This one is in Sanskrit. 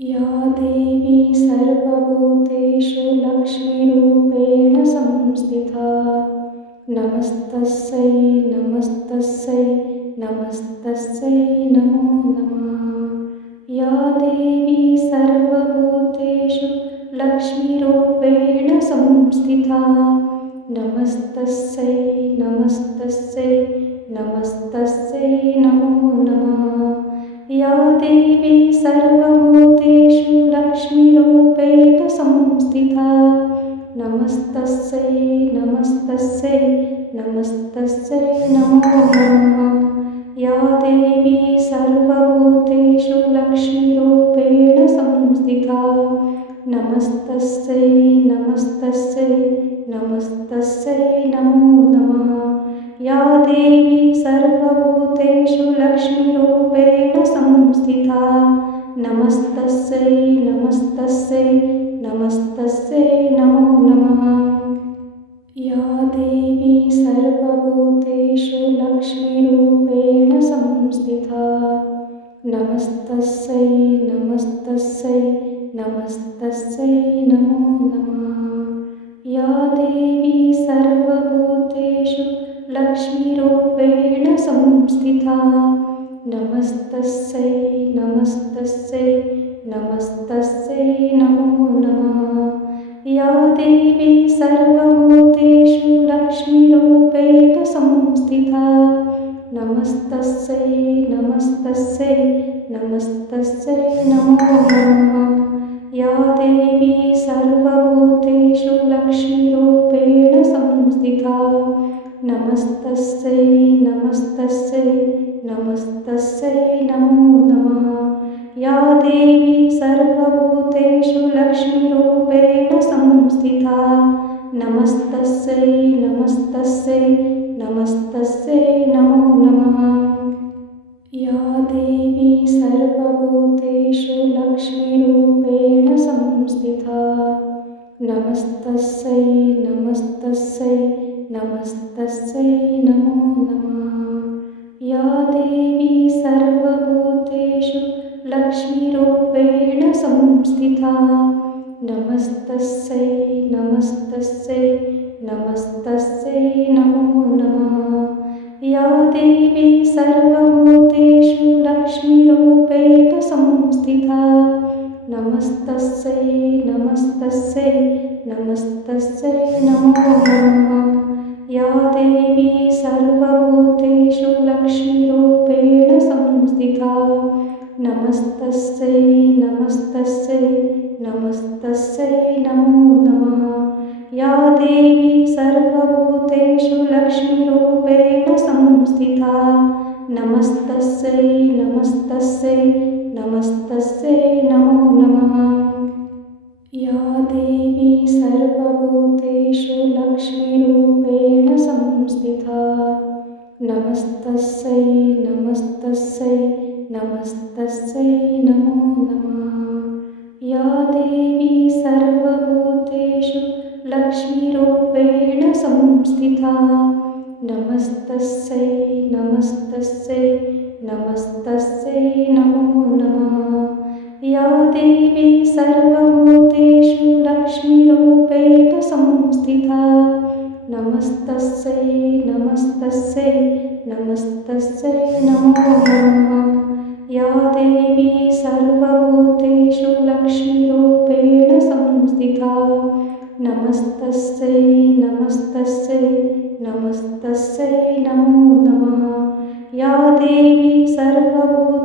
या देवी सर्वभूतेषु लक्ष्मीरूपेण संस्थिता नमस्तस्यै नमस्तस्यै नमस्तस्यै नमो नमः। या देवी सर्वभूतेषु लक्ष्मीरूपेण संस्थिता नमस्तस्यै नमस्तस्यै नमस्तस्यै नमो नमः। या देवी सर्वभूतेषु लक्ष्मीरूपेण संस्थिता नमस्तस्यै नमस्तस्यै नमस्तस्यै नमो नमः। या देवी सर्वभूतेषु लक्ष्मीरूपेण संस्थिता नमस्तस्यै नमस्तस्यै नमस्तस्यै नमो नमः। या देवी सर्वभूतेषु लक्ष्मीरूपेण संस्थिता नमस्तस्यै नमस्तस्यै नमस्तस्यै नमो नमः। या देवी सर्वभूतेषु लक्ष्मीरूपेण संस्थिता नमस्तस्यै नमस्तस्यै नमस्तस्यै नमो नमः। या देवी सर्वभूतेषु लक्ष्मीरूपेण संस्थिता नमस्तस्यै नमस्तस्यै नमस्तस्यै नमो नमः। या देवी सर्वभूतेषु लक्ष्मीरूपेण संस्थिता नमस्तस्यै नमस्तस्यै नमस्तस्यै नमो नमः। या देवी सर्वभूतेषु लक्ष्मीरूपेण संस्थिता नमस्तस्यै नमस्तस्यै नमस्तस्यै नमो नमः। या देवी सर्वभूतेषु लक्ष्मीरूपेण संस्थिता नमस्तस्यै नमस्तस्यै नमस्तस्यै नमो नमः। या देवी सर्वभूतेषु लक्ष्मीरूपेण संस्थिता नमस्तस्यै नमस्तस्यै नमस्तस्यै नमो नमः। या देवी सर्वभूतेषु लक्ष्मीरूपेण संस्थिता नमस्तस्यै नमस्तस्यै नमस्तस्यै नमो नमः। या देवी सर्वभूतेषु लक्ष्मीरूपेण संस्थिता नमस्तस्यै नमस्तस्यै नमस्तस्यै नमो नमः। या देवी सर्वभूतेषु लक्ष्मीरूपेण संस्थिता नमस्तस्यै नमस्तस्यै नमस्तस्यै नमो नमः। या देवी सर्वभूतेषु लक्ष्मीरूपेण संस्थिता नमस्तस्यै नमस्तस्यै नमस्तस्यै नमो नमः। या देवी सर्वभूतेषु लक्ष्मीरूपेण संस्थिता नमस्तस्यै नमस्तस्यै नमस्तस्यै नमो नमः। या देवी सर्वभूतेषु लक्ष्मीरूपेण संस्थिता नमस्तस्यै नमस्तस्यै नमस्तस्यै नमो नमः। या देवी सर्वभूतेषु लक्ष्मीरूपेण संस्थिता नमस्तस्यै नमस्तस्यै नमस्तस्यै नमो नमः। या देवी सर्वभूतेषु लक्ष्मीरूपेण संस्थिता नमस्तस्यै नमस्तस्यै नमस्तस्यै नमो नमः। या देवी सर्वभूतेषु